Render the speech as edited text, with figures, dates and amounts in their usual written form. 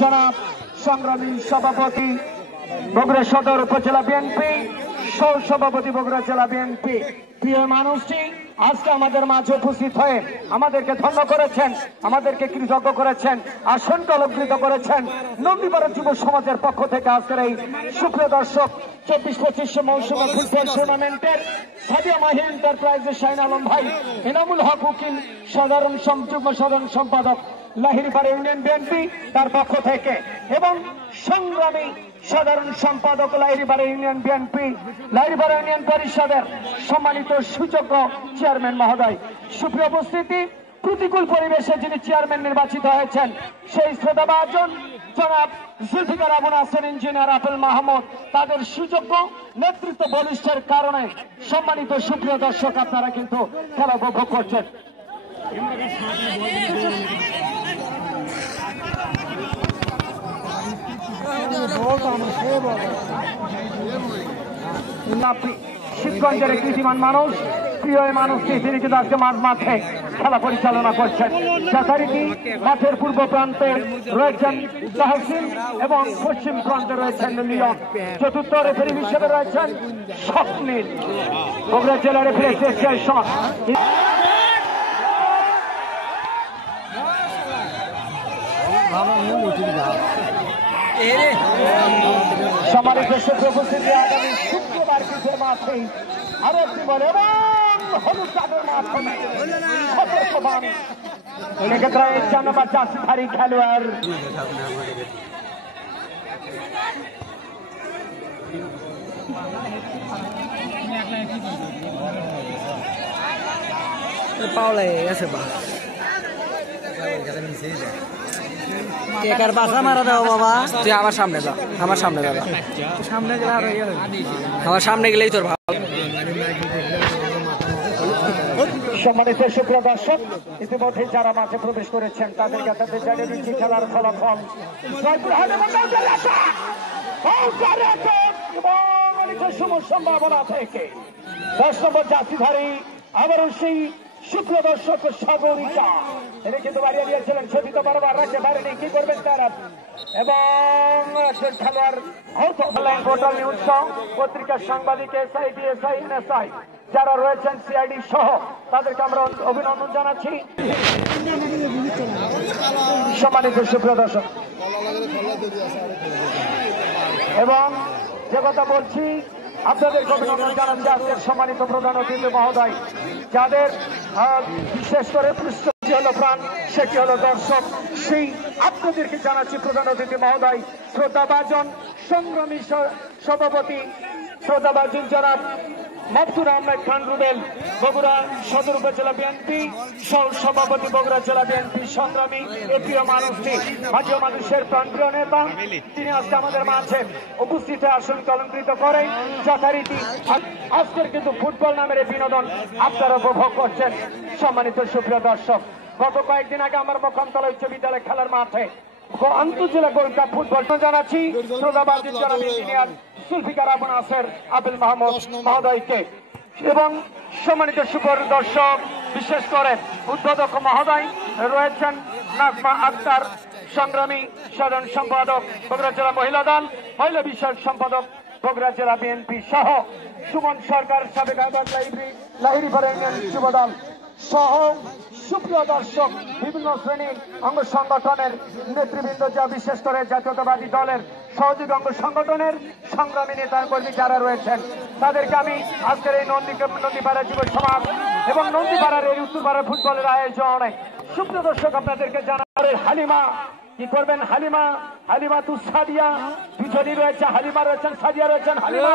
জনাব সংগ্রামী সভাপতি বগুড়া সদর উপজেলা বিএনপি, সহ সভাপতি বগুড়া জেলা বিএনপি, প্রিয় মানুষটি আজকে আমাদের মাঝে উপস্থিত হয়ে আমাদেরকে ধন্য করেছেন, আমাদেরকে কৃতজ্ঞ করেছেন, আসনকে অলঙ্কৃত করেছেন। নন্দীপাড়া যুব সমাজের পক্ষ থেকে আজকের এই সুপ্রিয় দর্শক 24-25 মৌসুমে ফুটবল টুর্নামেন্টের সাদিয়া মাহির এন্টারপ্রাইজের শাহিন আলম ভাই, এনামুল হক উকিল যুগ্ম সাধারণ সম্পাদক লাহিড়ীপাড়া ইউনিয়ন বিএনপি তার পক্ষ থেকে, এবং সংগ্রামী সাধারণ সম্পাদক Lahiripara union BNP, Lahiripara union পরিষদের সম্মানিত সুযোগ্য চেয়ারম্যান মহোদয়, সুপ্রিয় উপস্থিতি, প্রতিকূল পরিবেশে যিনি চেয়ারম্যান নির্বাচিত হয়েছেন সেই শ্রদ্ধাভাজন জনাব জুলফিকার আবু নাসের, ইঞ্জিনিয়ার আপেল মাহমুদ, তাদের সুযোগ্য নেতৃত্ব বলিষ্ঠের কারণে সম্মানিত সুপ্রিয় দর্শক আপনারা কিন্তু খেলা উপভোগ করছেন। শিবগঞ্জের কৃতিমান মানুষ, প্রিয় মানুষটি, তিনি কিন্তু আজকে মাঠে খেলা পরিচালনা করছেন। যথারীতি মাঠের পূর্ব প্রান্তে রয়েছেন তাহসিন এবং পশ্চিম প্রান্তে রয়েছেন লিয়ন, চতুর্থ রেফারি হিসেবে রয়েছেন স্বপ্নিল। বগুড়া জেলা রেফারি অ্যাসোসিয়েশন সম্মানিত উপস্থিতি, আগামী শুক্রবার কিসের মাঠে আরো একটি বলে এবং হলুদ কার্ডের মাধ্যমে সতর্কবান সেক্ষেত্রে 4 নম্বর জার্সিধারী খেলোয়াড় পাওলাই গেছে কেকার বাসা মারা দাও বাবা, তুই আমার সামনে যা, আমার সামনে দাদা, সামনে গেলে আর আমার সামনে গেলেই তোর ভালো। সম্মানিত সুপ্রিয় দর্শক, ইতিমধ্যে যারা মাঠে প্রবেশ করেছেন তাদেরকে তাদের জানিয়ে দিচ্ছি খেলার ফলাফল। সম্ভাবনা থেকে 10 নম্বর জার্সিধারী আবারও সেই শুক্র দর্শক সাগরিকা, তিনি কিন্তু বাড়িয়ে দিয়েছিলেন, ছবিতে বারবার রাখতে পারেনি, কি করবেন তারা, এবং খেলোয়াড় পোর্টাল নিউজ পত্রিকার সাংবাদিক এসআই ডিএসআই এনএসআই যারা রয়েছেন সিআইডি সহ তাদেরকে আমরা অভিনন্দন জানাচ্ছি। সম্মানিত সুপ্রিয় দর্শক, এবং যে কথা বলছি আপনাদেরকে অভিনন্দন জানাচ্ছি আজকের সম্মানিত প্রধান অতিথি মহোদয়, যাদের বিশেষ করে পৃষ্ঠপোষক হলো প্রাণ, সেটি হলো দর্শক, সেই আপনাদেরকে জানাচ্ছি প্রধান অতিথি মহোদয়, শ্রদ্ধাভাজন সংগ্রামী সভাপতি শ্রদ্ধাভাজন জনাব মাহফুজুর আহমেদ খান রুবেল, বগুড়া সদর উপজেলা বিএনপি, সহ সভাপতি বগুড়া জেলা বিএনপি, সংগ্রামী এ প্রিয় মানুষটি, মাঝে মানুষের প্রাণপ্রিয় নেতা, তিনি আজকে আমাদের মাঝে উপস্থিত হয়ে আসনকে অলঙ্কৃত করেন। যথারীতি আজকের কিন্তু ফুটবল নামের এই বিনোদন আপনারা উপভোগ করছেন। সম্মানিত সুপ্রিয় দর্শক, গত কয়েকদিন আগে আমার মোকামতলা উচ্চ বিদ্যালয় খেলার মাঠে আন্তর্জেলা গোল্ড কাপ ফুটবল জানাচ্ছি শ্রদ্ধাভাজন জনাব ইঞ্জিনিয়ার জুলফিকার আবু নাসের আবেল মাহমুদ মহোদয়কে, এবং সম্মানিত সুপ্রিয় দর্শক, বিশেষ করে উদ্বোধক মহোদয় রয়েছেন নাজমা আক্তার, সংগ্রামী সাধারণ সম্পাদক বগুড়া জেলা মহিলা দল, মহিলা বিষয়ক সম্পাদক বগুড়া জেলা বিএনপি সহ সুমন সরকার, সাবেক আহ্বায়ক লাহিড়ীপাড়া ইউনিয়ন যুব দল সহ সুপ্রিয় দর্শক, বিভিন্ন শ্রেণীর অঙ্গ সংগঠনের নেতৃবৃন্দ, যা বিশেষ করে জাতীয়তাবাদী দলের সহযোগী অঙ্গ সংগঠনের সংগ্রামী নেতা কর্মী যারা রয়েছেন, তাদেরকে আমি আজকের এই নন্দীপাড়া যুব সমাজ এবং নন্দীপাড়ার এই উত্তরপাড়ার ফুটবলের আয়োজনে সুপ্রিয় দর্শক আপনাদেরকে জানাবেন হালিমা কি করবেন, হালিমা তু সাদিয়া, দুজনই রয়েছে, হালিমা রয়েছেন, সাদিয়া রয়েছেন, হালিমা